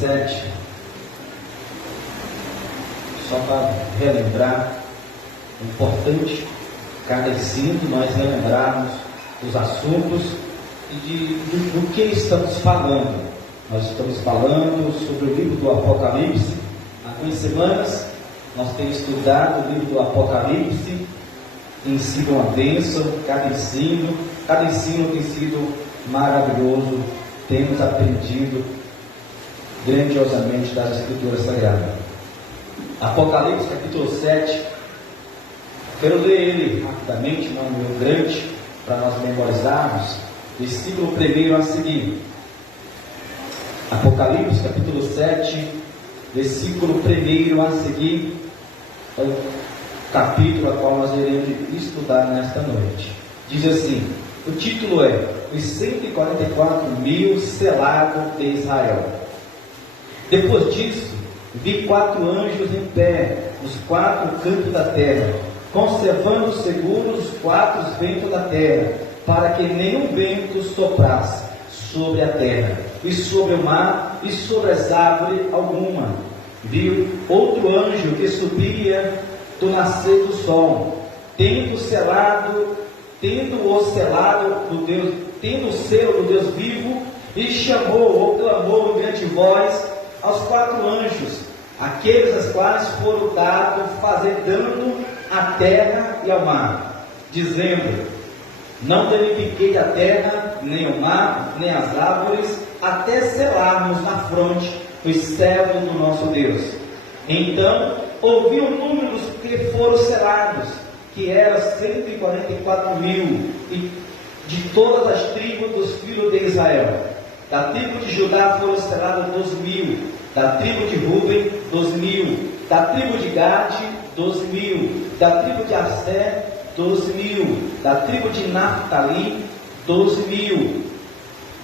7, só para relembrar, é importante, cada ensino, nós relembrarmos os assuntos e do que estamos falando. Nós estamos falando sobre o livro do Apocalipse. Há 2 semanas nós temos estudado o livro do Apocalipse. Tem sido uma bênção, cada ensino tem sido maravilhoso. Temos aprendido grandiosamente das Escrituras Sagradas. Apocalipse capítulo 7. Quero ler ele rapidamente, não é muito grande, para nós memorizarmos. Versículo 1 a seguir. Apocalipse capítulo 7, versículo 1 a seguir, é o capítulo a qual nós iremos estudar nesta noite. Diz assim, o título é Os 144.000 selados de Israel. Depois disso, vi 4 anjos em pé, nos 4 cantos da terra, conservando seguros os 4 ventos da terra, para que nenhum vento soprasse sobre a terra, e sobre o mar, e sobre as árvores alguma. Vi outro anjo que subia do nascer do sol, tendo o selo do Deus vivo, e chamou ou clamou em grande voz aos 4 anjos, aqueles aos quais foram dados fazer dano à terra e ao mar, dizendo: não danifiquei a terra, nem o mar, nem as árvores, até selarmos na fronte os servos do nosso Deus. Então ouvi o número dos que foram selados, que eram 144.000, e de todas as tribos dos filhos de Israel. Da tribo de Judá foram selados 12.000, da tribo de Ruben 12.000, da tribo de Gade 12.000, da tribo de Assé 12.000, da tribo de Naftali 12.000,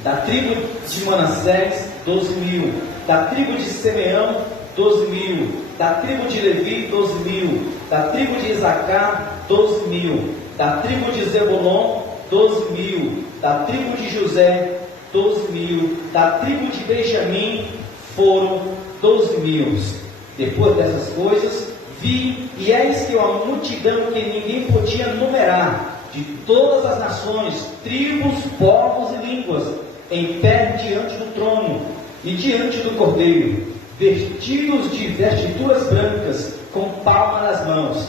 da tribo de Manassés 12.000, da tribo de Simeão 12.000, da tribo de Levi 12.000, da tribo de Isacar 12.000, da tribo de Zebulon 12.000, da tribo de José 12.000, da tribo de Benjamim foram 12.000. Depois dessas coisas vi, e eis que uma multidão que ninguém podia numerar, de todas as nações, tribos, povos e línguas, em pé diante do trono e diante do Cordeiro, vestidos de vestiduras brancas, com palma nas mãos,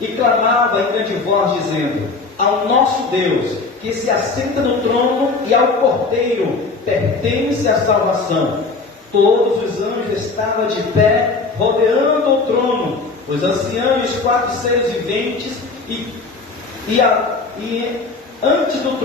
e clamava em grande voz, dizendo: ao nosso Deus, que se assenta no trono, e ao Cordeiro pertence a salvação. Todos os anjos estavam de pé, rodeando o trono, os anciãos e os 4 seres viventes, e antes do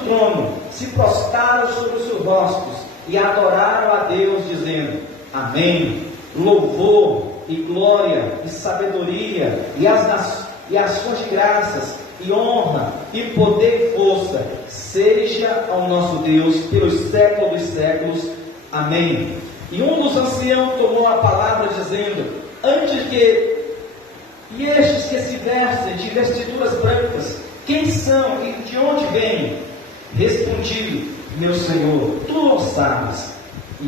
trono se prostraram sobre os seus rostos e adoraram a Deus, dizendo: amém, louvor e glória e sabedoria e ações de graças e honra e poder e força seja ao nosso Deus pelos séculos dos séculos, amém. E um dos anciãos tomou a palavra, dizendo: e estes que se vestem de vestiduras brancas, quem são e de onde vêm? Respondi: meu Senhor, tu o sabes.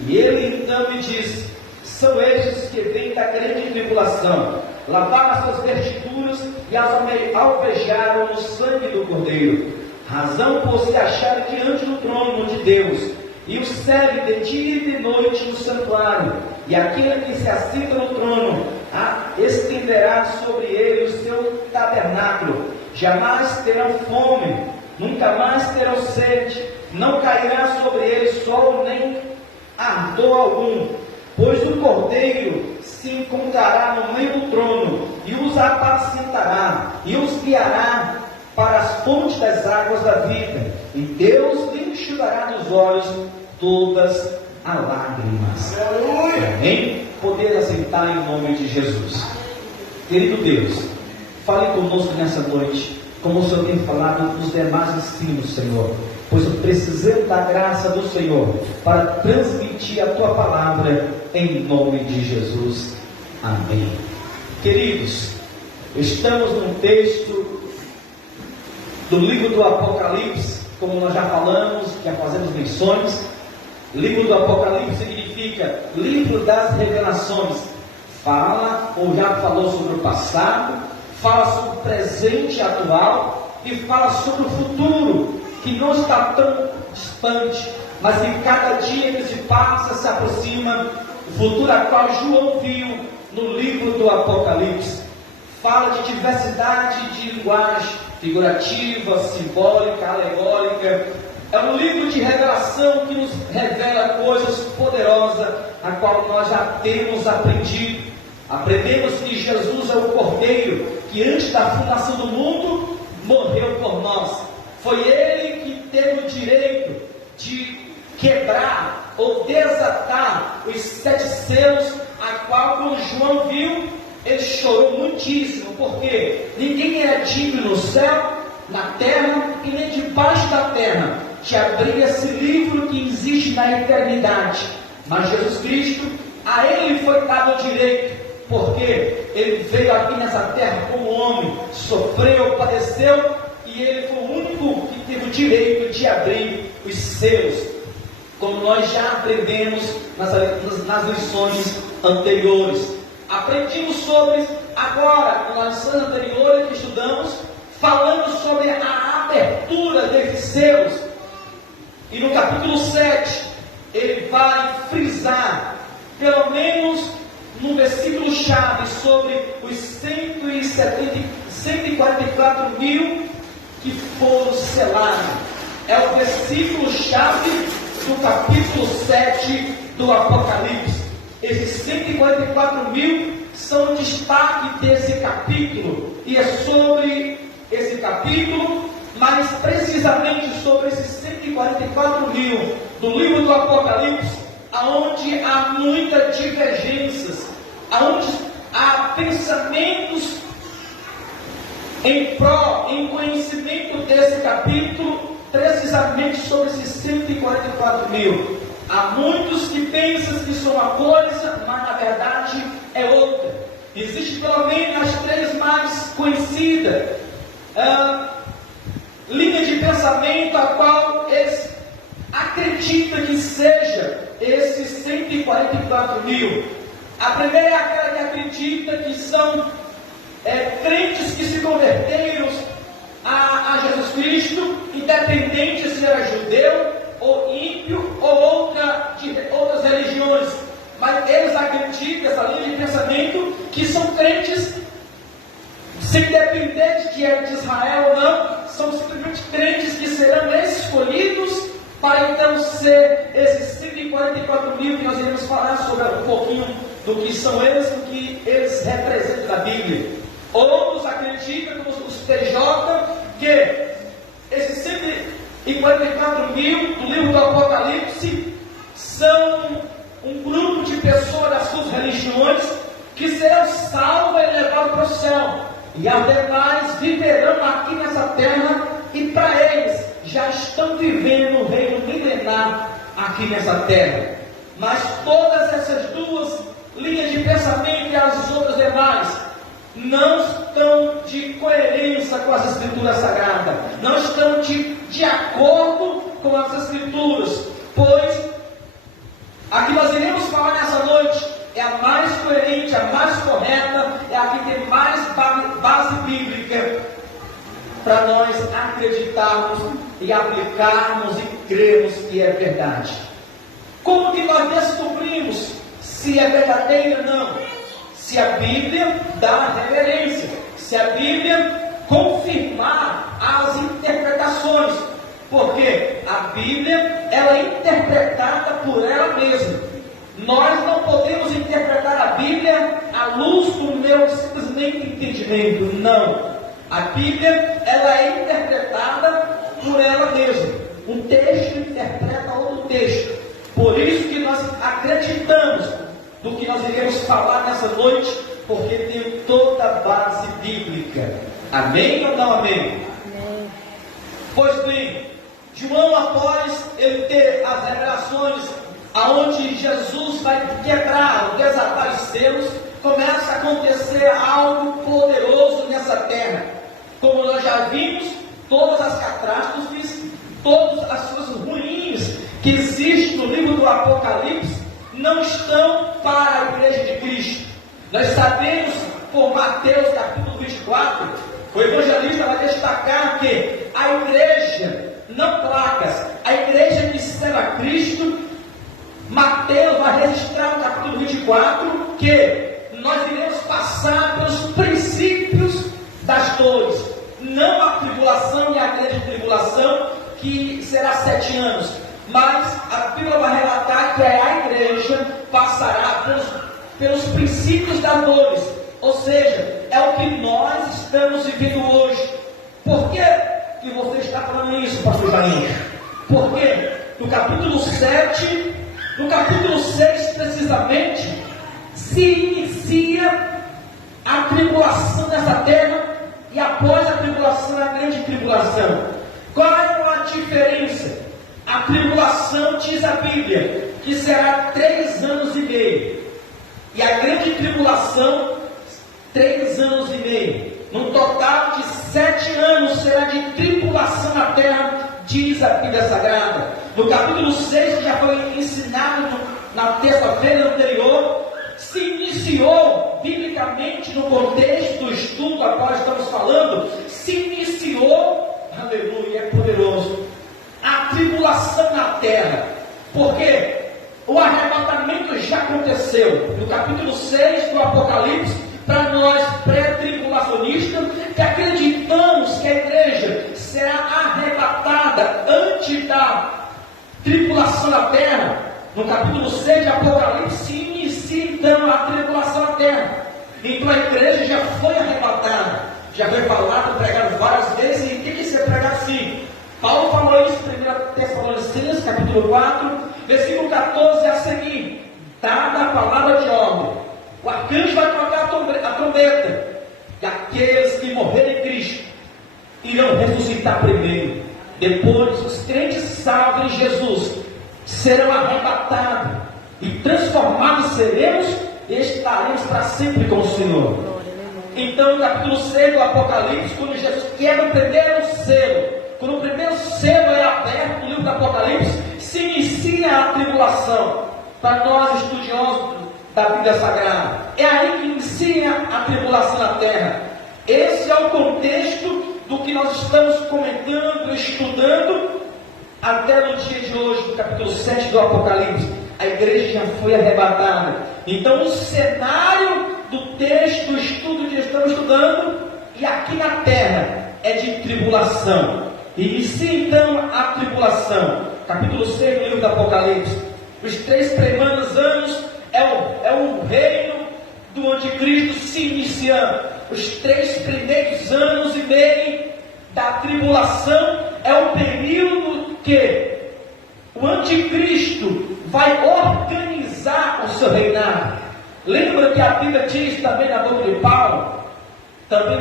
E ele então me disse: são estes que vêm da grande tribulação, lavaram as suas vestiduras e as alvejaram no sangue do Cordeiro, razão por se acharem diante do trono de Deus, e o serve de dia e de noite no santuário, e aquele que se assenta no trono estenderá sobre ele o seu tabernáculo. Jamais terão fome, nunca mais terão sede, não cairá sobre eles sol nem ardor algum, pois o Cordeiro se encontrará no meio do trono, e os apacentará, e os guiará para as fontes das águas da vida, e Deus lhe enxugará dos olhos todas as lágrimas. Amém? Poder aceitar em nome de Jesus. Querido Deus, fale conosco nessa noite, como o Senhor tem falado nos demais ensinos, Senhor, pois eu precisei da graça do Senhor para transmitir a Tua palavra em nome de Jesus. Amém. Queridos, estamos num texto do livro do Apocalipse, como nós já falamos, já fazemos menções. Livro do Apocalipse significa livro das revelações. Fala, ou já falou sobre o passado, fala sobre o presente atual e fala sobre o futuro, que não está tão distante, mas que cada dia que se passa se aproxima. O futuro a qual João viu no livro do Apocalipse fala de diversidade de linguagem figurativa, simbólica, alegórica. É um livro de revelação que nos revela coisas poderosas, a qual nós já temos aprendido. Aprendemos que Jesus é o Cordeiro, que antes da fundação do mundo, morreu por nós. Foi Ele que teve o direito de quebrar ou desatar os 7 selos, a qual, quando João viu, ele chorou muitíssimo, porque ninguém era digno no céu, na terra e nem debaixo da terra de abrir esse livro que existe na eternidade. Mas Jesus Cristo, a Ele foi dado o direito, porque Ele veio aqui nessa terra como homem, sofreu, padeceu, e Ele foi o único que teve o direito de abrir os selos, como nós já aprendemos nas lições anteriores. Aprendimos sobre, agora, nas lições anteriores que estudamos, falando sobre a abertura desses selos. E no capítulo 7, ele vai frisar, pelo menos no versículo chave, sobre os 144 mil que foram selados. É o versículo chave do capítulo 7 do Apocalipse. Esses 144 mil são o destaque desse capítulo, e é sobre esse capítulo, mas precisamente sobre esses 144 mil do livro do Apocalipse, aonde há muitas divergências, aonde há pensamentos em conhecimento desse capítulo, precisamente sobre esses 144 mil. Há muitos que pensam que são uma coisa, mas na verdade é outra. Existe pelo menos as 3 mais conhecidas linha de pensamento a qual eles acreditam que seja esses 144 mil. A primeira é aquela que acredita que são crentes que se converteram a Jesus Cristo, independente se era judeu ou ímpio ou outras religiões. Mas eles acreditam, essa linha de pensamento, que são crentes, sem depender de Israel ou não, são simplesmente crentes que serão escolhidos para então ser esses 144 mil que nós iremos falar sobre um pouquinho do que são eles, do que eles representam na Bíblia. Outros acreditam, como os TJ, que esses 144 mil do livro do Apocalipse são um grupo de pessoas das suas religiões que serão salvas e levadas para o céu, e as demais viverão aqui nessa terra, e para eles já estão vivendo o reino milenar aqui nessa terra. Mas todas essas duas linhas de pensamento e as outras demais não estão de coerência com as Escrituras Sagradas, não estão de acordo com as Escrituras, pois a que nós iremos falar nessa noite é a mais coerente, a mais correta, é a que tem mais base bíblica para nós acreditarmos e aplicarmos e crermos que é verdade. Como que nós descobrimos se é verdadeiro ou não? Se a Bíblia dá reverência, se a Bíblia confirmar as interpretações, porque a Bíblia ela é interpretada por ela mesma. Nós não podemos interpretar a Bíblia à luz do meu simplesmente entendimento, não. A Bíblia ela é interpretada por ela mesma. Um texto interpreta outro texto. Por isso que nós acreditamos do que nós iremos falar nessa noite, porque tem toda a base bíblica. Amém ou não amém? Amém. Pois bem, João, após ele ter as revelações aonde Jesus vai quebrar, desatar os selos, começa a acontecer algo poderoso nessa terra. Como nós já vimos, todas as catástrofes, todas as coisas ruins que existem no livro do Apocalipse não estão para a igreja de Cristo. Nós sabemos, por Mateus capítulo 24, o evangelista vai destacar que a igreja, não placas, a igreja que serve a Cristo. Mateus vai registrar no capítulo 24 que nós iremos passar pelos princípios das dores, não a tribulação e a grande tribulação, que será 7 anos, mas a Bíblia vai relatar que a igreja passará pelos princípios das dores, ou seja, é o que nós estamos vivendo hoje. Por que você está falando isso, pastor Jair? Porque no capítulo 7, no capítulo 6 precisamente, se inicia a tribulação nessa terra, e após a tribulação, a grande tribulação. Qual é a diferença? A tribulação, diz a Bíblia, que será 3 anos e meio, e a grande tribulação, 3 anos e meio. Num total de 7 anos será de tribulação na terra, diz a Bíblia Sagrada. No capítulo 6, que já foi ensinado na terça-feira anterior, se iniciou, biblicamente, no contexto do estudo a qual estamos falando, se iniciou, aleluia, é poderoso, a tribulação na terra, porque o arrebatamento já aconteceu. No capítulo 6 do Apocalipse, para nós pré-tribulacionistas, que acreditamos que a igreja será arrebatada antes da tribulação na terra, no capítulo 6 de Apocalipse, se inicia então a tribulação na terra. Então a igreja já foi arrebatada, já foi falado, pregado várias vezes, e tem que ser pregado assim. Paulo falou isso em 1 Tessalonicenses, capítulo 4, versículo 14 a seguir: dada a palavra de ordem, o arcanjo vai tocar a trombeta, e aqueles que morrerem em Cristo irão ressuscitar primeiro. Depois, os crentes salvos em Jesus serão arrebatados, e transformados seremos, e estaremos para sempre com o Senhor. Então, no capítulo 6 do Apocalipse, quando Jesus quebra o primeiro selo, quando o primeiro selo é aberto no livro do Apocalipse, se inicia a tribulação. Para nós, estudiosos da Bíblia Sagrada, é aí que inicia a tribulação na terra. Esse é o contexto do que nós estamos comentando, estudando, até no dia de hoje, no capítulo 7 do Apocalipse. A igreja já foi arrebatada. Então, o cenário do texto, do estudo que estamos estudando, e aqui na terra, é de tribulação. Inicia então a tribulação. Capítulo 6 do livro do Apocalipse. Os 3 primeiros anos é o reino do anticristo se iniciando. Os 3 primeiros anos e meio da tribulação é o período que o anticristo vai organizar o seu reinado. Lembra que a Bíblia diz também na boca de Paulo, também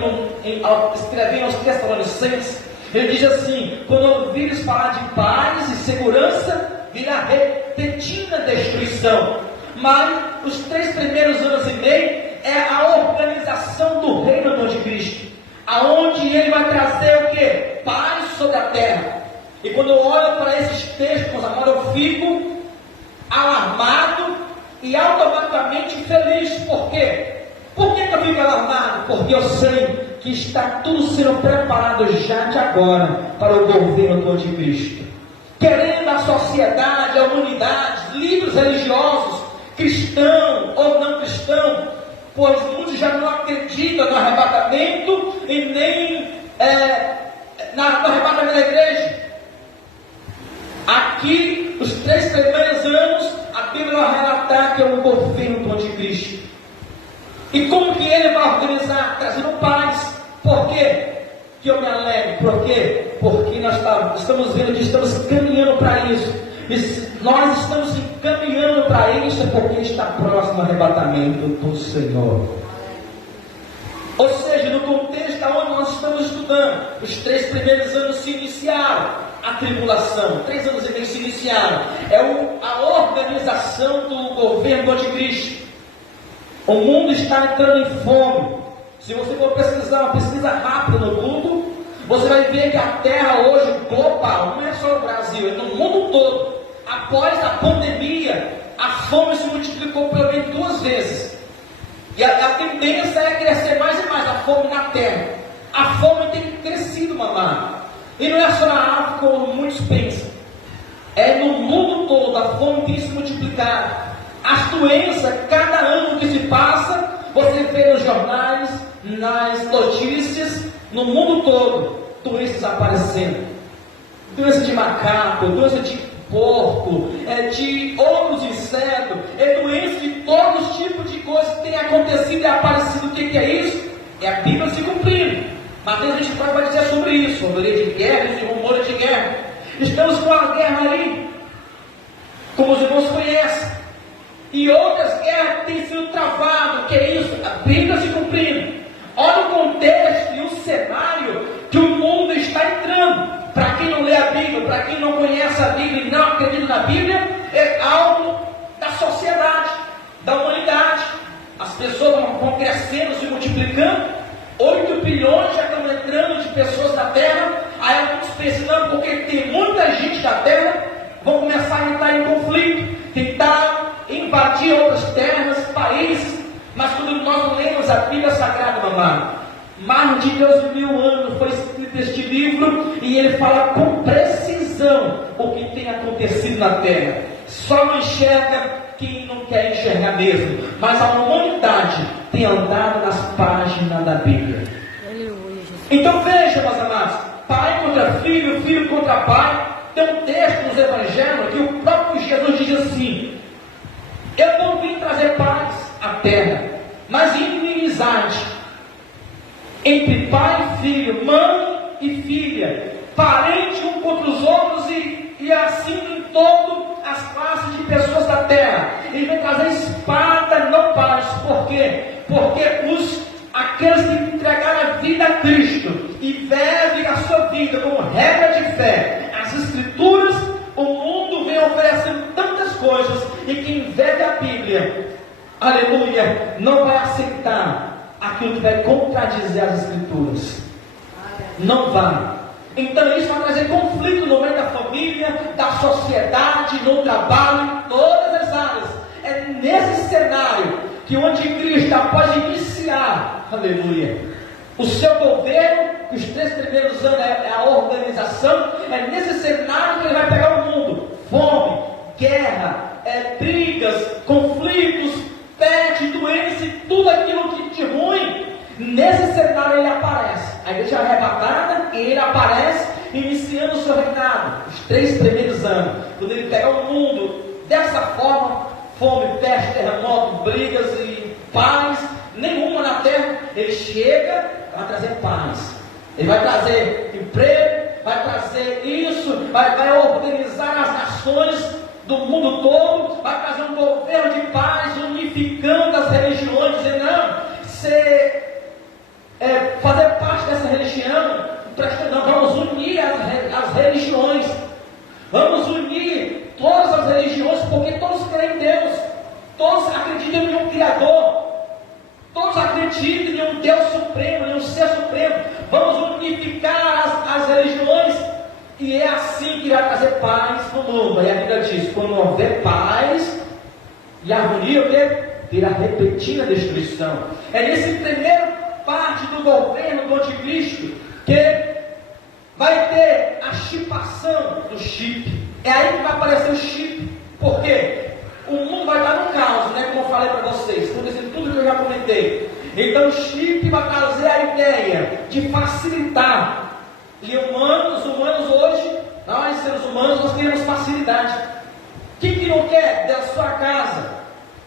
escrevendo aos Tessalonicenses, ele diz assim: quando ouvires falar de paz e segurança, virá repentina destruição. Mas os 3 primeiros anos e meio é a organização do reino do anticristo, aonde ele vai trazer o que? Paz sobre a terra. E quando eu olho para esses textos, agora eu fico alarmado e automaticamente feliz. Por quê? Por que eu fico alarmado? Porque eu sei que está tudo sendo preparado já de agora para o governo do anticristo. Querendo a sociedade, a humanidade, líderes religiosos, cristão ou não cristão, pois muitos já não acreditam no arrebatamento e nem no arrebatamento da igreja. Aqui, os 3 primeiros anos, a Bíblia vai relatar que é o governo do anticristo. E como que ele vai organizar? Trazendo paz. Por quê que eu me alegro? Por quê? Porque nós estamos vendo que estamos caminhando para isso. E se nós estamos caminhando para isso, é porque está próximo ao arrebatamento do Senhor. Ou seja, no contexto onde nós estamos estudando, os 3 primeiros anos se iniciaram a tribulação, 3 anos e meio se iniciaram. É a organização do governo do anticristo. O mundo está entrando em fome. Se você for pesquisar uma pesquisa rápida no Google, você vai ver que a terra hoje global, não é só o Brasil, é no mundo todo, após a pandemia, a fome se multiplicou pelo menos 2 vezes. E a tendência é crescer mais e mais a fome na terra. A fome tem crescido, mamãe. E não é só na África, como muitos pensam. É no mundo todo, a fome tem se multiplicado. As doenças, cada ano que se passa, você vê nos jornais, nas notícias, no mundo todo, doenças aparecendo. Doença de macaco, doença de porco, de outros insetos, doença de todos os tipos de coisas que tem acontecido e aparecido. O que é isso? É a Bíblia se cumprindo. Mateus 24 vai dizer sobre isso, sobre de guerras e rumores de guerra. Estamos com a guerra aí, como os irmãos conhecem, e outras guerras têm sido travadas. O que é isso? A Bíblia se cumprindo. Olha o contexto e o cenário que o mundo está entrando. Para quem não lê a Bíblia, para quem não conhece a Bíblia e não acredita na Bíblia, é algo da sociedade, da humanidade. As pessoas vão crescendo, se multiplicando. 8 bilhões já estão entrando de pessoas na Terra. Aí alguns pensam, não, porque tem muita gente da Terra, vão começar a entrar em conflito, tentar invadir outras terras, países. Mas quando nós lemos a Bíblia Sagrada, mamãe, mais de 2.000 anos foi escrito este livro, e ele fala com precisão o que tem acontecido na Terra. Só não enxerga quem não quer enxergar mesmo, mas a humanidade tem andado nas páginas da Bíblia. Então veja, meus amados, pai contra filho, filho contra pai. Tem um texto nos evangelhos que o próprio Jesus diz assim: eu não vim trazer paz à terra, mas inimizade entre pai e filho, mãe e filha, parente um contra os outros, e assim em todas as classes de pessoas da terra. Ele vai trazer espada, não paz. Por quê? Porque aqueles que entregaram a vida a Cristo e vivem a sua vida como regra de fé, as Escrituras, o mundo vem oferecendo tantas coisas, e quem vive a Bíblia, aleluia, não vai aceitar aquilo que vai contradizer as Escrituras. Não vai. Então isso vai trazer conflito no meio da família, da sociedade, no trabalho, em todas as áreas. É nesse cenário que o anticristo, após iniciar, aleluia, o seu governo, que os 3 primeiros anos é a organização, é nesse cenário que ele vai pegar o mundo. Fome, guerra, brigas, conflitos, peste, doença e tudo aquilo que de ruim. Nesse cenário ele aparece. A igreja é arrebatada e ele aparece, iniciando o seu reinado. Os 3 primeiros anos, quando ele pega o mundo dessa forma, fome, peste, terremoto, brigas e paz nenhuma na terra, ele chega para trazer paz. Ele vai trazer emprego, vai trazer isso, vai organizar as nações do mundo todo, vai trazer um governo de paz, unificando as religiões, dizendo, não, fazer parte dessa religião, não, vamos unir as religiões, vamos unir todas as religiões, porque todos creem em Deus, todos acreditam em um Criador, todos acreditam em um Deus supremo, em um Ser supremo. Vamos unificar as religiões, e é assim que vai trazer paz no mundo. Aí a Bíblia diz, quando houver paz e harmonia, o que? Terá repentina destruição. É nesse primeiro parte do governo do anticristo que vai ter a chipação do chip. É aí que vai aparecer o chip. Por quê? O mundo vai estar no caos, né? Como eu falei para vocês, acontecendo tudo que eu já comentei. Então o chip vai trazer a ideia de facilitar. E humanos hoje, nós seres humanos, nós queremos facilidade. Quem que não quer da sua casa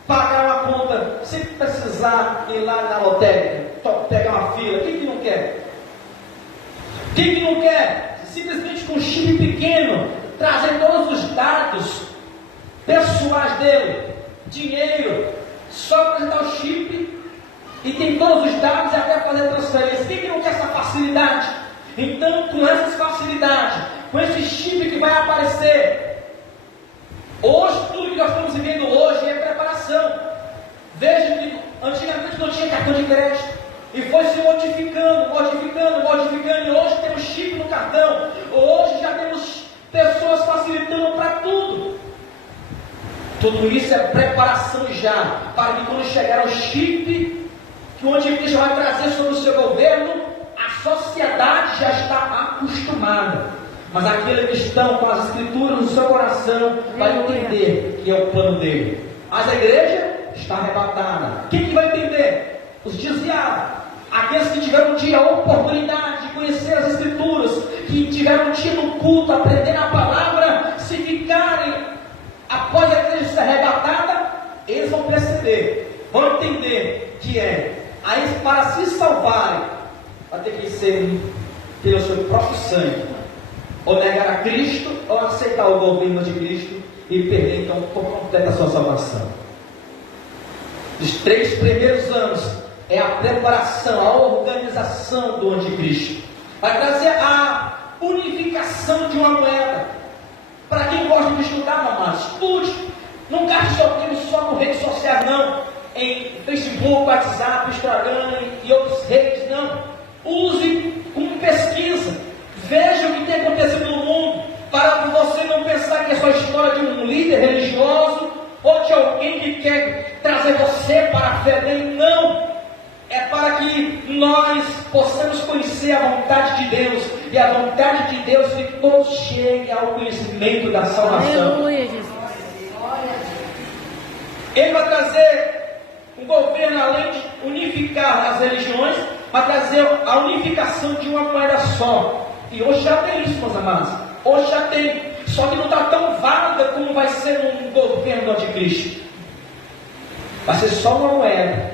pagar uma conta sem precisar ir lá na lotérica, pegar uma fila? Quem que não quer? Quem que não quer simplesmente com um chip pequeno trazer todos os dados pessoais dele, dinheiro, só apresentar o chip e tem todos os dados e até fazer transferência? Quem que não quer essa facilidade? Então, com essas facilidades, com esse chip que vai aparecer, hoje, tudo que nós estamos vivendo hoje é preparação. Veja que antigamente não tinha cartão de crédito, e foi se modificando, e hoje temos chip no cartão, hoje já temos pessoas facilitando para tudo. Tudo isso é preparação já, para que quando chegar o chip que o anticristo vai trazer sobre o seu governo, a sociedade já está acostumada. Mas aquele cristão com as escrituras no seu coração vai entender que é o plano dele. Mas a igreja está arrebatada. Quem que vai entender? Os desviados. Aqueles que tiveram um dia a oportunidade de conhecer as escrituras, que tiveram um dia no culto, aprender a palavra, se ficarem após a igreja ser arrebatada, eles vão perceber, vão entender que aí para se salvarem, vai ter que ser pelo seu próprio sangue, ou negar a Cristo, ou aceitar o governo de Cristo e perder então por completo a sua salvação. Os 3 primeiros anos é a preparação, a organização do anticristo. Vai trazer a unificação de uma moeda. Para quem gosta de estudar, amados, estude. Não gaste seu tempo só com redes sociais, não. Em Facebook, WhatsApp, Instagram e outras redes, não. Use como pesquisa. Veja o que tem acontecido no mundo, para você não pensar que é só a história de um líder religioso ou de alguém que quer trazer você para a fé dele. Não. É para que nós possamos conhecer a vontade de Deus, e a vontade de Deus é que todos cheguem ao conhecimento da salvação. Aleluia, Jesus. Ele vai trazer um governo, além de unificar as religiões, vai trazer a unificação de uma moeda só. E hoje já tem isso, meus amados. Hoje já tem. Só que não está tão válida como vai ser um governo do anticristo. Vai ser só uma moeda.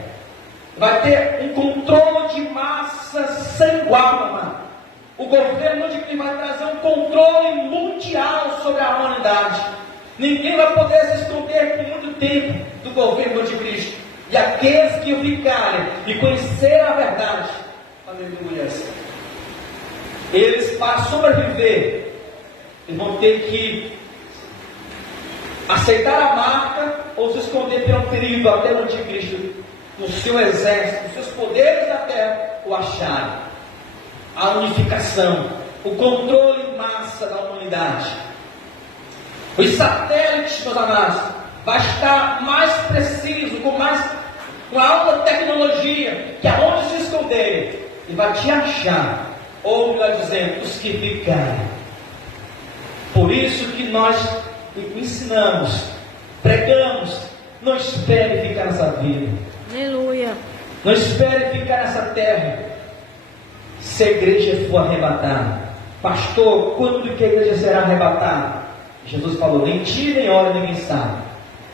Vai ter um controle de massa sem igual, amado. O governo anticristo vai trazer um controle mundial sobre a humanidade. Ninguém vai poder se esconder por muito tempo do governo anticristo. E aqueles que ficarem e conhecerem a verdade, aleluia, eles, para sobreviver, eles vão ter que aceitar a marca ou se esconder pelo período até o anticristo, no seu exército, nos seus poderes da terra, o acharem. A unificação, o controle em massa da humanidade. Os satélites, meus amados, vai estar mais preciso, com alta tecnologia, que aonde se esconderem, e vai te achar, ou melhor dizendo, os que ficarem. Por isso que nós ensinamos, pregamos, não espere ficar nessa vida. Aleluia. Não espere ficar nessa terra. Se a igreja for arrebatada, pastor, quando que a igreja será arrebatada? Jesus falou, nem dia nem hora ninguém sabe.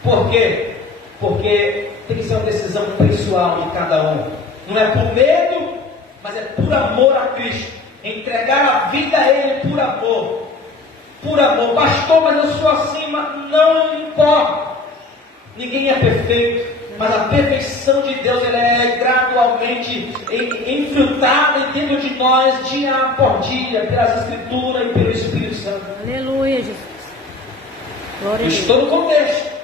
Por quê? Porque tem que ser uma decisão pessoal de cada um. Não é por medo, mas é por amor a Cristo. Entregar a vida a Ele por amor. Por amor. Pastor, mas eu sou assim, mas não importa. Ninguém é perfeito, mas a perfeição de Deus ela é gradualmente infiltrada dentro de nós, dia por dia, pelas Escrituras e pelo Espírito Santo. Aleluia, Jesus. Glória a Deus. Estou no contexto.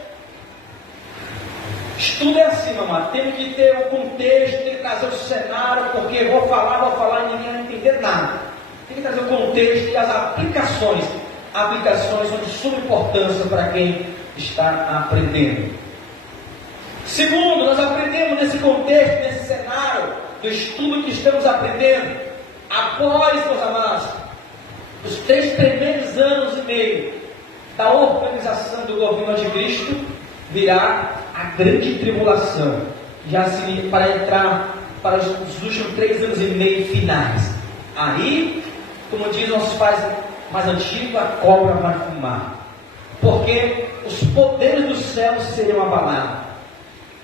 Estudo é assim, meu amado. Tem que ter o contexto, tem que trazer o cenário, porque vou falar e ninguém vai entender nada. Tem que trazer o contexto e as aplicações. Aplicações são de suma importância para quem está aprendendo. Segundo, nós aprendemos nesse contexto, nesse cenário do estudo que estamos aprendendo, após, meus amados, os 3 primeiros anos e meio da organização do governo de Cristo, virá a grande tribulação, já se para entrar para os últimos 3 anos e meio finais. Aí, como diz nossos pais mais antigos, a cobra vai fumar, porque os poderes dos céus seriam abalados.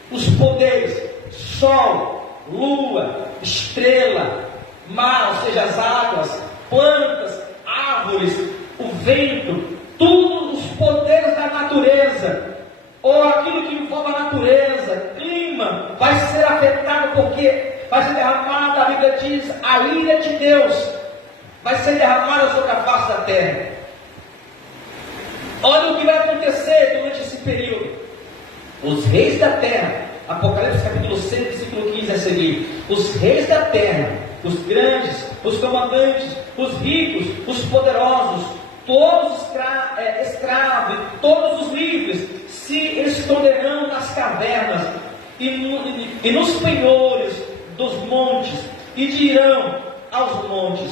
Os poderes, sol, lua, estrela, mar, ou seja, as águas, plantas, árvores, o vento, todos os poderes da natureza, ou aquilo que envolve a natureza, clima, vai ser afetado, porque vai ser derramada, a Bíblia diz, a ira de Deus vai ser derramada sobre a face da terra. Olha o que vai acontecer durante esse período. Os reis da terra, Apocalipse capítulo 6, versículo 15 a seguir. Os reis da terra, os grandes, os comandantes, os ricos, os poderosos, todos os escravos, todos os livres, se e nos penhores dos montes, e dirão aos montes: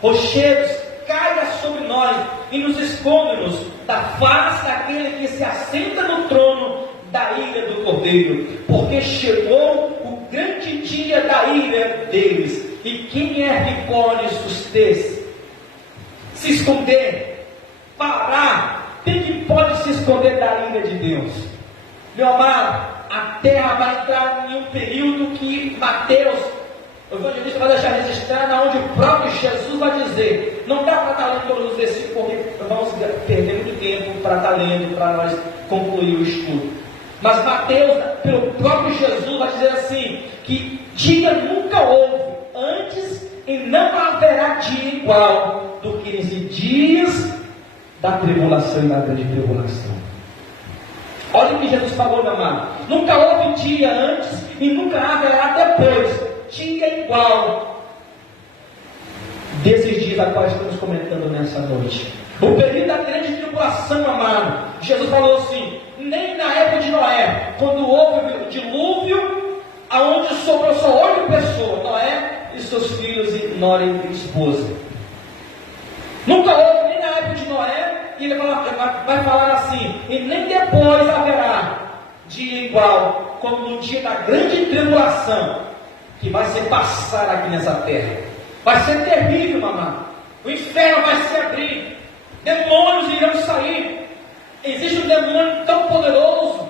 rochedos, caia sobre nós e nos esconde-nos da face daquele que se assenta no trono da ira do Cordeiro, porque chegou o grande dia da ira deles. E quem é que pode suster? Se esconder, parar. Quem que pode se esconder da ira de Deus? Meu amado, a terra vai entrar em um período que Mateus, o evangelista, vai deixar registrado, onde o próprio Jesus vai dizer. Não dá para estar lendo todos os versículos, porque vamos perder muito tempo para estar lendo, para nós concluir o estudo. Mas Mateus, pelo próprio Jesus, vai dizer assim: que dia nunca houve antes e não haverá dia igual do que nesses dias da tribulação e da grande tribulação. Olha o que Jesus falou, meu amado. Nunca houve dia antes e nunca haverá depois dia igual desses dias a quais estamos comentando nessa noite. O período da grande tribulação, amado. Jesus falou assim: nem na época de Noé, quando houve o dilúvio, aonde sobrou só 8 pessoas, Noé e seus filhos e nora e esposa. Nunca houve nem na época de Noé, e ele vai falar assim: e nem depois haverá dia igual, como no dia da grande tribulação, que vai se passar aqui nessa terra. Vai ser terrível, mamãe. O inferno vai se abrir, demônios irão sair. Existe um demônio tão poderoso,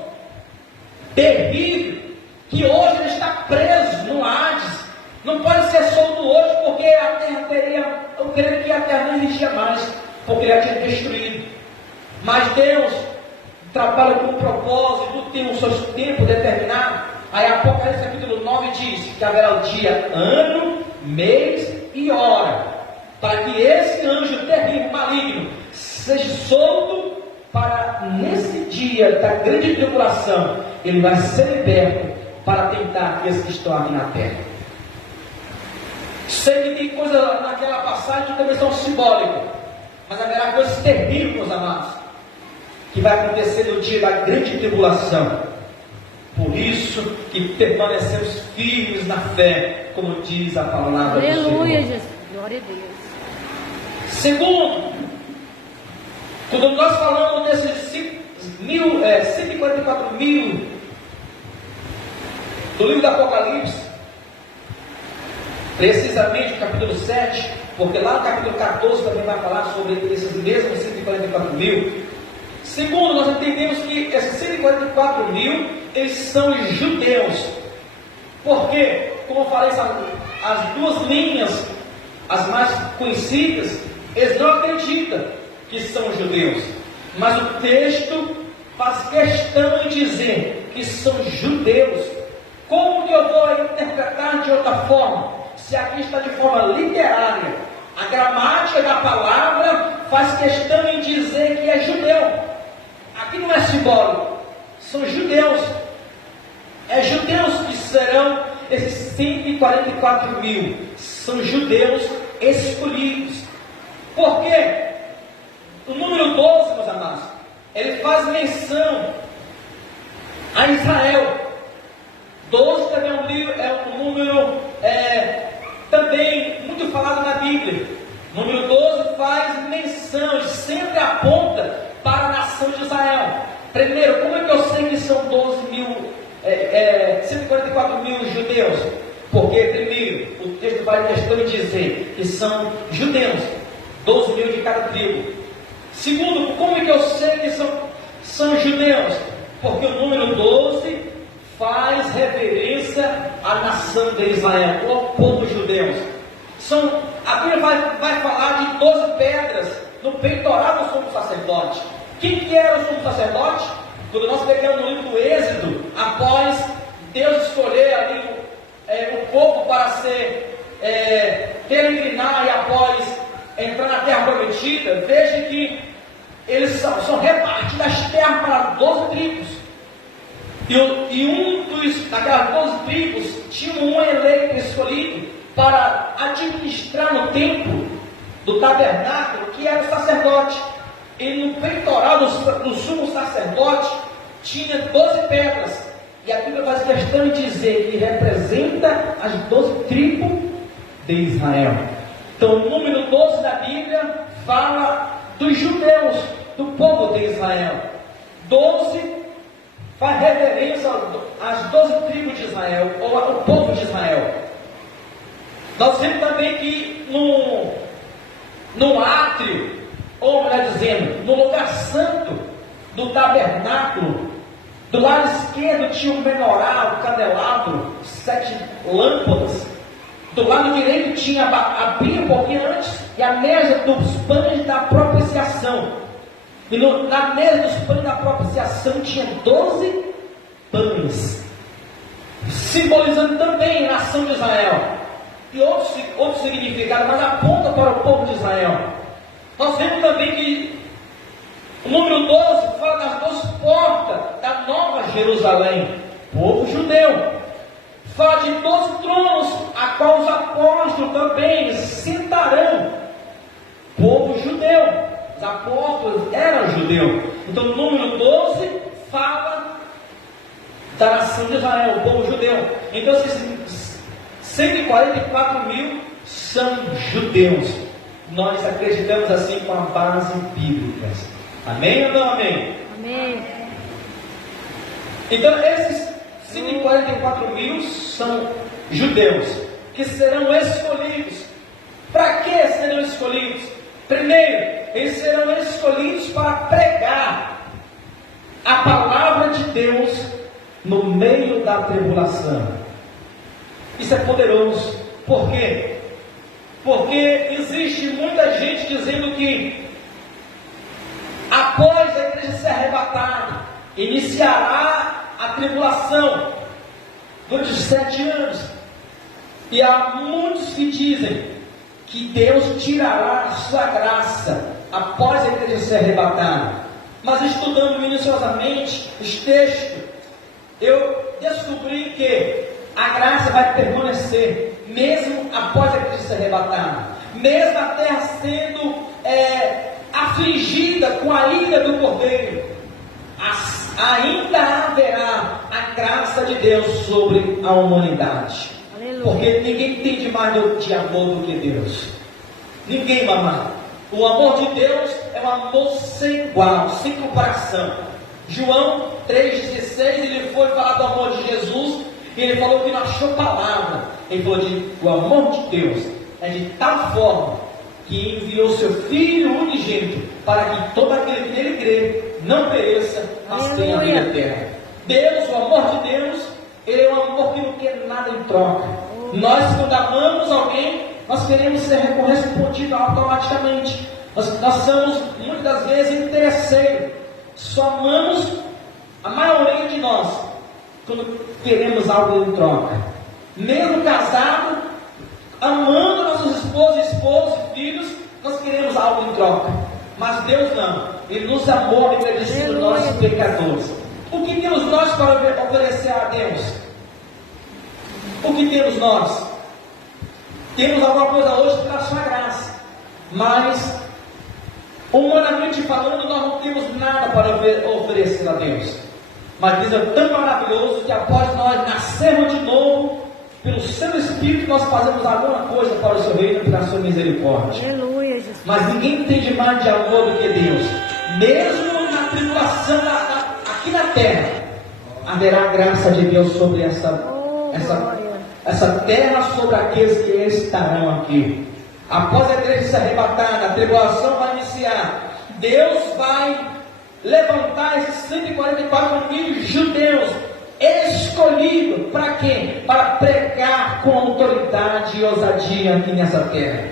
terrível, que hoje ele está preso no Hades. Não pode ser solto hoje, porque a terra teria, eu creio que a terra não existia mais, porque ele a tinha destruído. Mas Deus trabalha com um propósito, tem um seu tempo determinado. Aí Apocalipse capítulo 9 diz que haverá o dia, ano, mês e hora, para que esse anjo terrível, maligno, seja solto, para nesse dia da grande tribulação, ele vai ser liberto para tentar aqueles que estão aqui na terra. Sei que tem coisa naquela passagem que também são simbólicas, mas haverá coisas terríveis, meus amados, que vai acontecer no dia da grande tribulação. Por isso que permanecemos firmes na fé, como diz a palavra do Senhor. Aleluia, Jesus. Glória a Deus. Segundo, quando nós falamos desses 144 mil do livro do Apocalipse, precisamente o capítulo 7, porque lá no capítulo 14 também vai falar sobre esses mesmos 144 mil. Segundo, nós entendemos que esses 144 mil, eles são judeus. Porque, como eu falei, as duas linhas, as mais conhecidas, eles não acreditam que são judeus. Mas o texto faz questão de dizer que são judeus. Como que eu vou interpretar de outra forma? Se aqui está de forma literária, a gramática da palavra faz questão em dizer que é judeu. Aqui não é simbólico, são judeus. É judeus que serão esses 144 mil. São judeus escolhidos. Por quê? O número 12, meus amados, ele faz menção a Israel. 12 também é um número também muito falado na Bíblia. O número 12 faz menção e sempre aponta para a nação de Israel. Primeiro, como é que eu sei que são 144 mil judeus? Porque, primeiro, o texto vai questão de dizer que são judeus, 12 mil de cada tribo. Segundo, como é que eu sei que são judeus? Porque o número 12 faz reverência à nação de Israel, ao povo judeu. A Bíblia vai falar de 12 pedras no peitoral do sumo sacerdote. Quem que era o sumo sacerdote? Quando nós pegamos no livro do Êxodo, após Deus escolher ali o povo para ser peregrinar e após entrar na terra prometida, veja que eles são repartidos das terras para 12 tribos. E daquelas 12 tribos tinha um eleito escolhido para administrar no templo do tabernáculo, que era o sacerdote. E no peitoral do sumo sacerdote tinha 12 pedras. E a Bíblia faz questão de dizer que representa as 12 tribos de Israel. Então, o número 12 da Bíblia fala dos judeus, do povo de Israel. 12 faz referência às 12 tribos de Israel, ou ao povo de Israel. Nós vemos também que no átrio, ou melhor dizendo, no lugar santo do tabernáculo, do lado esquerdo tinha um menorá, um candelabro, 7 lâmpadas. Do lado direito tinha a Bíblia, um pouquinho antes, e a mesa dos pães da propiciação. E na mesa dos pães da propiciação tinha 12 pães, simbolizando também a nação de Israel. E outro significado, mas aponta para o povo de Israel. Nós vemos também que o número 12 fala das 12 portas da Nova Jerusalém, povo judeu. Fala de 12 tronos, a qual os apóstolos também sentarão, povo judeu. Os apóstolos eram judeus. Então o número 12 fala da nação de Israel, o povo judeu. Então esses 144 mil são judeus. Nós acreditamos assim com a base bíblica. Amém ou não amém? Amém. Então esses 144 mil são judeus que serão escolhidos. Para que serão escolhidos? Primeiro, eles serão escolhidos para pregar a palavra de Deus no meio da tribulação. Isso é poderoso. Por quê? Porque existe muita gente dizendo que após a igreja ser arrebatada, iniciará a tribulação durante 7 anos. E há muitos que dizem que Deus tirará a sua graça após a igreja ser arrebatada. Mas estudando minuciosamente os textos, eu descobri que a graça vai permanecer mesmo após a igreja ser arrebatada, mesmo a terra sendo afligida com a ira do Cordeiro. Ainda haverá a graça de Deus sobre a humanidade. Aleluia. Porque ninguém entende mais de amor do que Deus. Ninguém ama. O amor de Deus é um amor sem igual, sem comparação. João 3,16, ele foi falar do amor de Jesus, e ele falou que não achou palavra. Ele falou o amor de Deus é de tal forma que enviou seu Filho unigênito, para que todo aquele que nele crê não pereça, mas tenha a vida eterna. Deus, o amor de Deus, ele é um amor que não quer nada em troca. Nós, quando amamos alguém, nós queremos ser correspondidos automaticamente. Nós somos, muitas das vezes, interesseiros. Só amamos, a maioria de nós, quando queremos algo em troca. Mesmo casado, amando nossos esposos e filhos, nós queremos algo em troca. Mas Deus não. Ele nos amou e agradecido nós pecadores. O que temos nós para oferecer a Deus? O que temos nós? Temos alguma coisa hoje para a sua graça. Mas, humanamente falando, nós não temos nada para oferecer a Deus. Mas Deus é tão maravilhoso que após nós nascermos de novo, pelo seu Espírito, nós fazemos alguma coisa para o seu reino e para a sua misericórdia. Aleluia, Jesus. Mas ninguém entende mais de amor do que Deus. Mesmo na tribulação aqui na terra, haverá a graça de Deus sobre essa terra, sobre aqueles que estarão aqui. Após a igreja ser arrebatada, a tribulação vai iniciar. Deus vai levantar esses 144 mil judeus escolhidos para quê? Para pregar com autoridade e ousadia aqui nessa terra.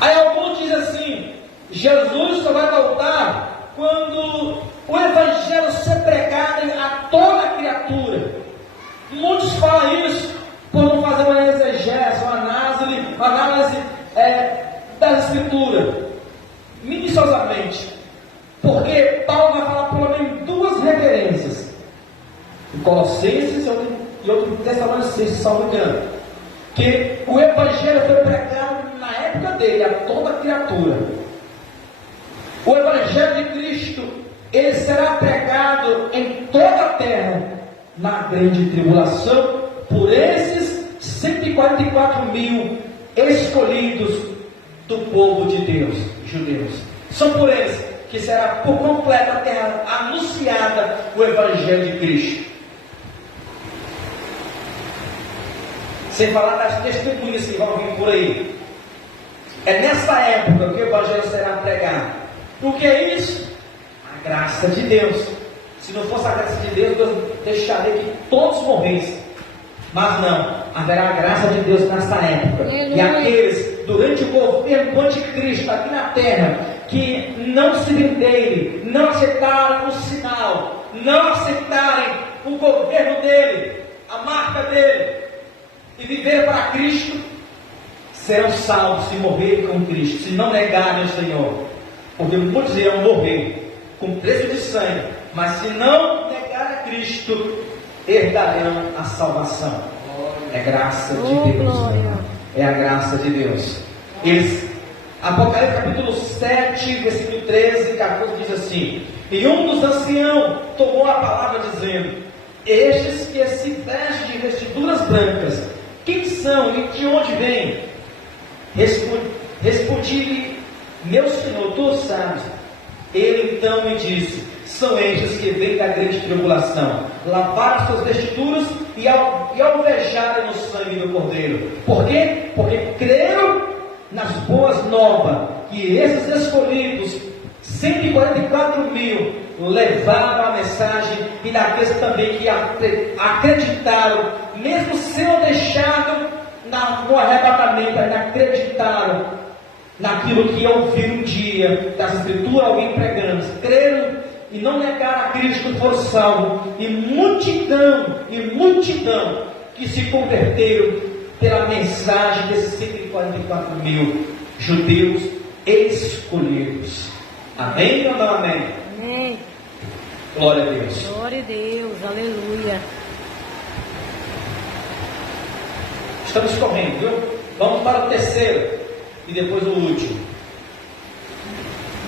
Aí alguns dizem assim: Jesus só vai voltar quando o evangelho ser pregado a toda criatura. Muitos falam isso por não fazer uma exegese, uma análise das escrituras minuciosamente. Porque Paulo vai falar pelo menos 2 referências, em Colossenses e outro Tessalonicenses, se não me engano, que o evangelho foi pregado na época dele a toda criatura. O evangelho de Cristo, ele será pregado em toda a terra, na grande tribulação, por esses 144 mil escolhidos do povo de Deus, judeus. São por eles que será por completo a terra anunciada o Evangelho de Cristo. Sem falar das testemunhas que vão vir por aí. É nessa época que o Evangelho será pregado. O que é isso? A graça de Deus. Se não fosse a graça de Deus, Deus deixaria que todos morressem. Mas não, haverá a graça de Deus nessa época. E aqueles, durante o governo do anticristo aqui na terra, que não se renderem, não aceitarem o sinal, não aceitarem o governo dele, a marca dele, e viver para Cristo, serão salvos se morrerem com Cristo, se não negarem o Senhor. Porque muitos irão morrer com preço de sangue, mas se não negarem a Cristo, herdarão a salvação. É graça de Deus. É a graça de Deus. Apocalipse capítulo 7, versículo 13 e 14 diz assim: e um dos anciãos tomou a palavra dizendo: estes que se vestem de vestiduras brancas, quem são e de onde vêm? Respondi-lhe: meu Senhor, tu sabes. Ele então me disse: são estes que vêm da grande tribulação, lavaram suas vestiduras e alvejaram no sangue do Cordeiro. Por quê? Porque creram nas boas novas, que esses escolhidos, 144 mil, levaram a mensagem, e daqueles também que acreditaram, mesmo sendo deixados no arrebatamento, ainda acreditaram naquilo que ouviram um dia das Escrituras, alguém pregando, creram e não negaram a Cristo, foram salvos, e multidão que se converteram pela mensagem desses 144 mil judeus escolhidos. Amém ou não amém? Amém. Glória a Deus. Glória a Deus, aleluia. Estamos correndo, viu? Vamos para o terceiro e depois o último.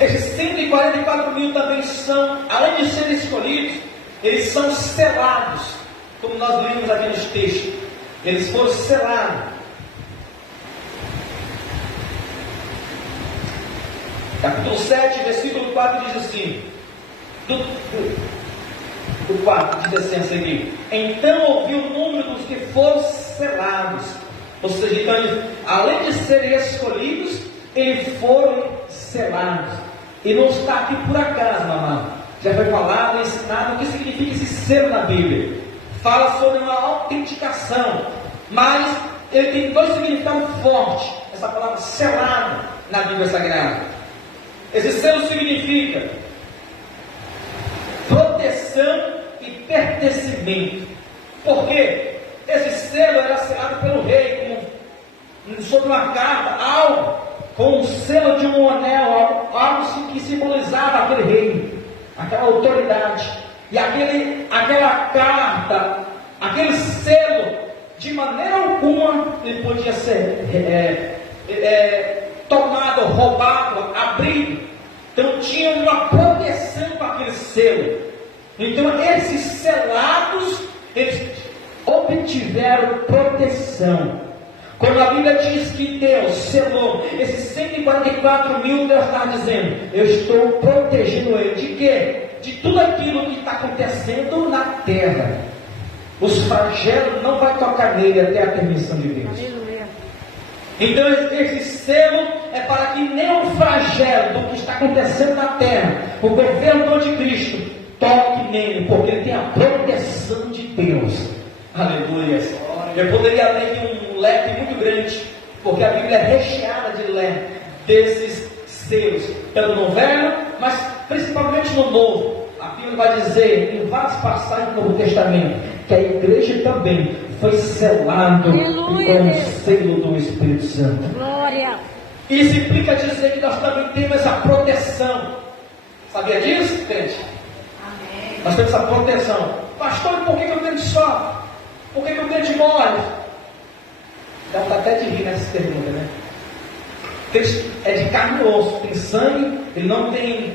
Esses 144 mil também são, além de serem escolhidos, eles são selados, como nós lemos aqui nos textos. Eles foram selados. Capítulo 7, versículo 4 diz assim: o 4 diz assim a seguir: então ouvi o número dos que foram selados. Ou seja, então, além de serem escolhidos, eles foram selados. E não está aqui por acaso, mamãe. Já foi falado e ensinado o que significa esse selo na Bíblia. Fala sobre uma autenticação, mas ele tem dois significados fortes. Essa palavra selado na Bíblia Sagrada. Esse selo significa proteção e pertencimento. Por quê? Esse selo era selado pelo rei, sobre uma carta, algo, com o selo de um anel, algo que simbolizava aquele rei, aquela autoridade. E aquela carta, aquele selo, de maneira alguma ele podia ser tomado, roubado, abrido. Então tinha uma proteção para aquele selo. Então esses selados, eles obtiveram proteção. Quando a Bíblia diz que Deus selou esses 144 mil, Deus está dizendo: eu estou protegendo ele. De quê? De tudo aquilo que está acontecendo na terra. Os flagelos não vai tocar nele até a permissão de Deus. Aleluia. Então esse selo é para que nenhum flagelo do que está acontecendo na terra, o governo do anticristo, toque nele, porque ele tem a proteção de Deus. Aleluia. Eu poderia ler aqui um leque muito grande, porque a Bíblia é recheada de desses selos, tanto no Velho, mas principalmente no Novo. A Bíblia vai dizer em várias passagens do Novo Testamento que a igreja também foi selada com o selo do Espírito Santo. Glória. Isso implica dizer que nós também temos essa proteção. Sabia disso, gente? Amém. Nós temos essa proteção. Pastor, por que o crente sofre? Por que o crente morre? Dá até de rir nessa pergunta, né? Crente é de carne e osso, tem sangue, ele não tem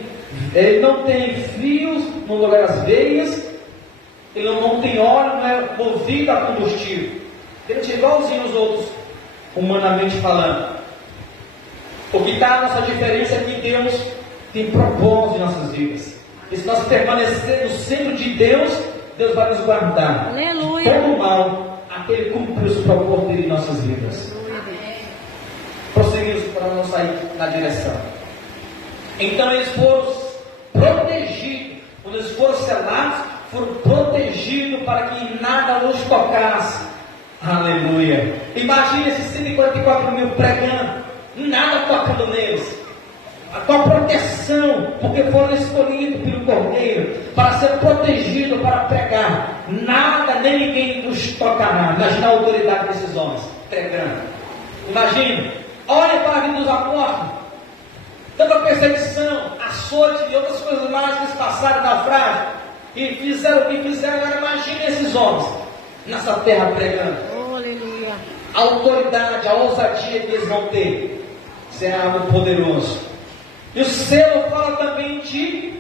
Ele não tem fios no lugar das veias, ele não tem óleo, não é movido a combustível. Ele é igualzinho aos outros, humanamente falando. O que está a nossa diferença é que Deus tem propósito em nossas vidas. E se nós permanecermos no centro de Deus, Deus vai nos guardar. Aleluia. Todo mal, aquele cumprir os propósitos dele em nossas vidas. Prosseguimos para não sair na direção. Então eles foram protegidos. Quando eles foram selados, foram protegidos para que nada os tocasse. Aleluia. Imagine esses 144 mil pregando, nada tocando neles. Com a proteção, porque foram escolhidos pelo Cordeiro para ser protegidos para pregar. Nada nem ninguém os tocará. Imagina a autoridade desses homens pregando. Imagine, olhem para a vida dos apóstolos. Tanta perseguição, açoite e outras coisas mais que eles passaram na frase. E fizeram o que fizeram. Agora imagine esses homens nessa terra pregando. Oh, aleluia. A autoridade, a ousadia que eles vão ter. Isso é algo poderoso. E o selo fala também de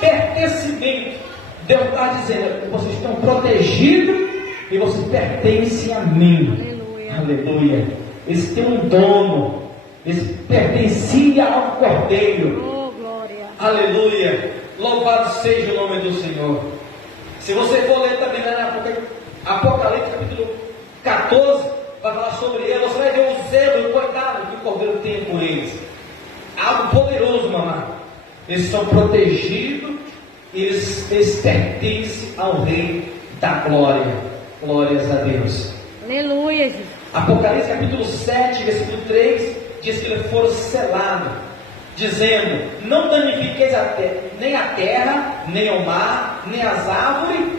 pertencimento. Deus está dizendo que vocês estão protegidos e vocês pertencem a mim. Aleluia. Aleluia. Eles têm um dono. Eles pertenciam ao Cordeiro. Oh, glória. Aleluia. Louvado seja o nome do Senhor. Se você for ler também lá na Apocalipse capítulo 14, vai falar sobre ele. Você vai ver o zelo, o cuidado que o Cordeiro tem com eles. Algo poderoso, mamãe. Eles são protegidos, eles pertencem ao Rei da Glória. Glórias a Deus. Aleluia, Jesus. Apocalipse capítulo 7, versículo 3, diz que eles foram selados, dizendo: não danifiqueis nem a terra, nem o mar, nem as árvores,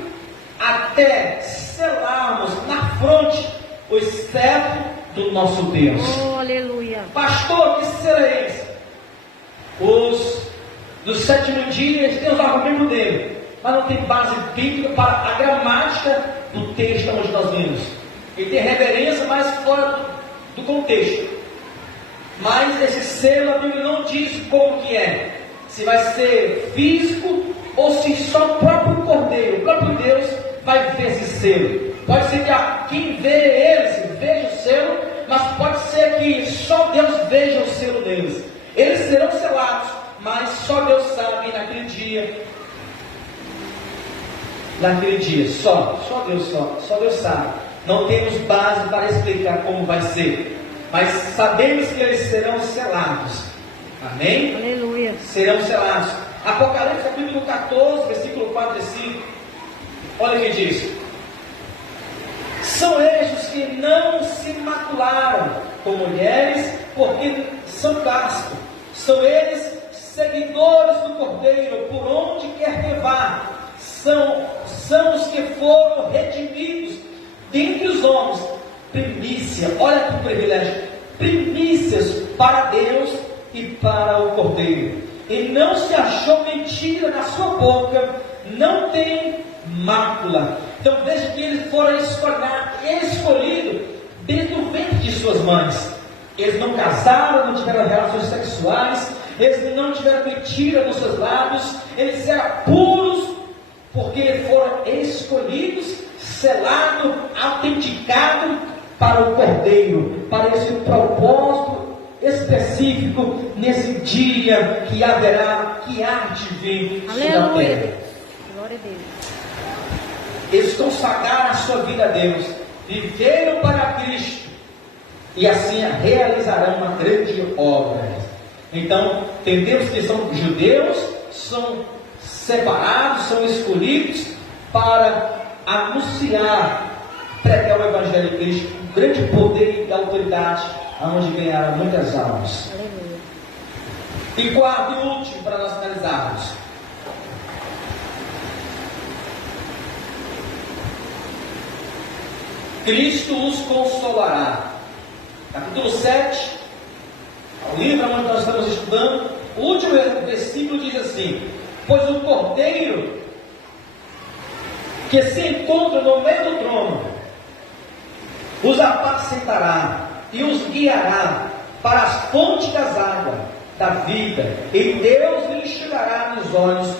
até selarmos na fronte o cetro do nosso Deus. Oh, aleluia. Pastor, que selo é esse? Os do sétimo dia, eles têm os argumentos dele, mas não tem base bíblica para a gramática do texto onde nós vimos. Ele tem reverência, mas fora do contexto. Mas esse selo, a Bíblia não diz como que é. Se vai ser físico ou se só o próprio Cordeiro, o próprio Deus vai ver esse selo. Pode ser que quem vê eles veja o selo, mas pode ser que só Deus veja o selo deles. Eles serão selados, mas só Deus sabe naquele dia. Naquele dia, só Deus sabe. Não temos base para explicar como vai ser, mas sabemos que eles serão selados. Amém? Aleluia. Serão selados. Apocalipse capítulo 14, versículo 4 e 5. Olha o que diz: são estes que não se macularam com mulheres, porque são castos. São eles seguidores do Cordeiro, por onde quer que vá. São os que foram redimidos dentre os homens. Primícia, olha que privilégio. Primícias para Deus e para o Cordeiro. E não se achou mentira na sua boca, não tem mácula. Então veja que eles foram escolhidos desde o ventre de suas mães. Eles não casaram, não tiveram relações sexuais, eles não tiveram mentira nos seus lábios, eles eram puros, porque foram escolhidos, selados, autenticados para o Cordeiro, para esse propósito específico nesse dia que haverá, que há de vir sobre a terra. Aleluia. Glória a Deus. Eles consagraram a sua vida a Deus, viveram para Cristo, e assim realizarão uma grande obra. Então, entendemos que são judeus, são separados, são escolhidos para anunciar, pregar o Evangelho de Cristo com grande poder e autoridade, aonde ganharam muitas almas. Aleluia. E quarto e último, para nós finalizarmos: Cristo os consolará. Capítulo 7, o livro onde nós estamos estudando, o último versículo diz assim: pois o Cordeiro que se encontra no meio do trono os apacentará e os guiará para as fontes das águas da vida, e Deus lhes enxugará nos olhos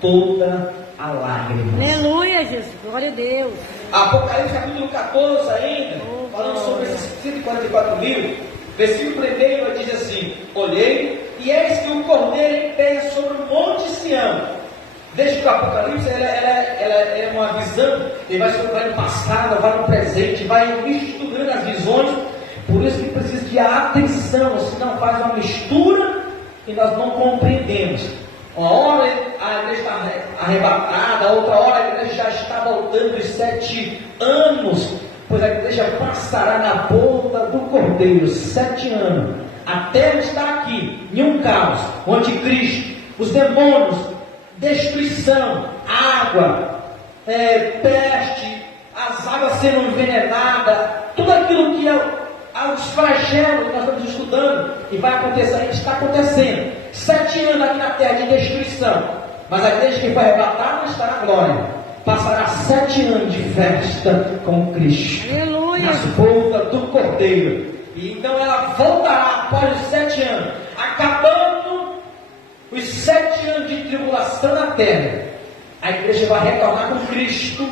toda a lágrima. Aleluia, Jesus. Glória a Deus. Apocalipse capítulo 14 ainda, falando sobre esses 144 mil, versículo 1 diz assim: olhei, e eis que o cordeiro em pé sobre o monte Sião. Desde que o Apocalipse ela é uma visão, ele vai no passado, vai no presente, vai misturando as visões. Por isso que precisa de atenção, senão faz uma mistura e nós não compreendemos. Uma hora a igreja está arrebatada, outra hora a igreja já está voltando os 7 anos, pois a igreja passará na boca do Cordeiro 7 anos. A terra está aqui, em um caos, o anticristo, os demônios, destruição, água, peste, as águas sendo envenenadas, tudo aquilo que os flagelos que nós estamos estudando e vai acontecer, está acontecendo. 7 anos aqui na terra de destruição, mas a igreja que foi arrebatada está na glória. Passará 7 anos de festa com Cristo, Aleluia. nas bodas do Cordeiro. E então ela voltará após os 7 anos, acabando os 7 anos de tribulação na terra. A igreja vai retornar com Cristo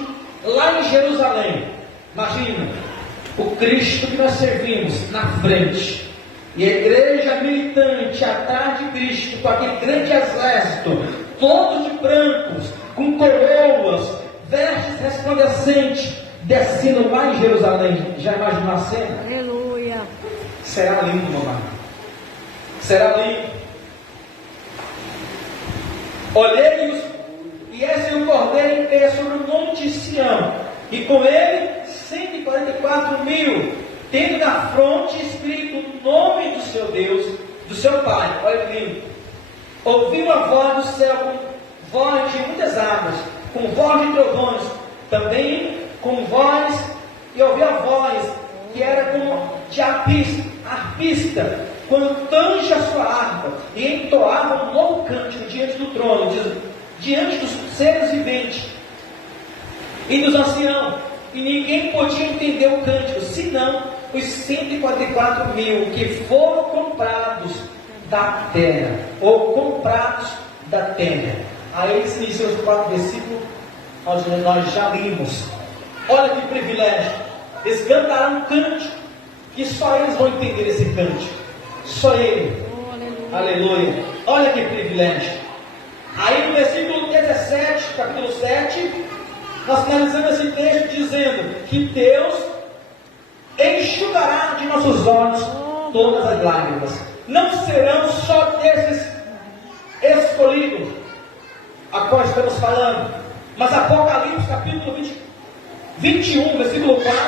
lá em Jerusalém. Imagina, o Cristo que nós servimos na frente, e a igreja militante atrás de Cristo, com aquele grande exército, todos de brancos, com coroas, vestes resplandecentes, descendo lá em Jerusalém. Já imaginou a cena? Aleluia. Será lindo, mamãe. Será lindo. Olhei e esse é o cordeiro em pé sobre o monte Sião, e com ele 144 mil, tendo na fronte escrito o nome do seu Deus, do seu Pai. Olha que lindo. Ouvi uma voz do céu, com voz de muitas águas, com voz de trovões, também com voz, e ouvi a voz que era como de arpista, quando tanja a sua harpa, e entoava um novo cântico diante do trono, diante dos seres viventes e dos anciãos, e ninguém podia entender o cântico, senão os 144 mil que foram comprados da terra, ou comprados da terra. Aí se iniciam os 4 versículos, nós já limos. Olha que privilégio, eles cantarão um cântico, que só eles vão entender esse cântico, só ele. Oh, aleluia. Aleluia. Olha que privilégio. Aí no versículo 17, capítulo 7, nós finalizamos esse texto dizendo que Deus enxugará de nossos olhos todas as lágrimas. Não serão só desses escolhidos a qual estamos falando, mas Apocalipse capítulo 21, versículo 4,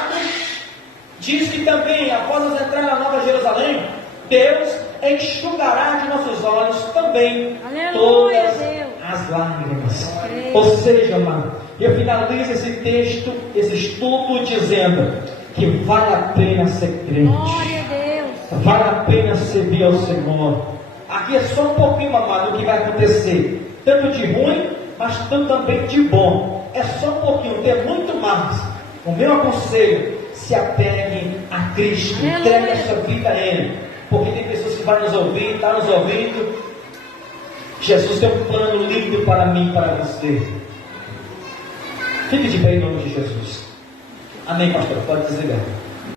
diz que também após nós entrar na Nova Jerusalém, Deus enxugará de nossos olhos também Aleluia, todas Deus. as lágrimas. Ou seja, mano, eu finalizo esse texto, esse estudo, dizendo que vale a pena ser crente, Glória a Deus. vale a pena servir ao Senhor. Aqui é só um pouquinho, amado, do que vai acontecer, tanto de ruim, mas tanto também de bom. É só um pouquinho, tem muito mais. O meu aconselho: se apegue a Cristo, entregue a sua vida a Ele, porque tem pessoas que vão nos ouvir, estão nos ouvindo. Jesus tem um plano lindo para mim e para você. Fique de pé em nome de Jesus. Amém, pastor? Pode desligar.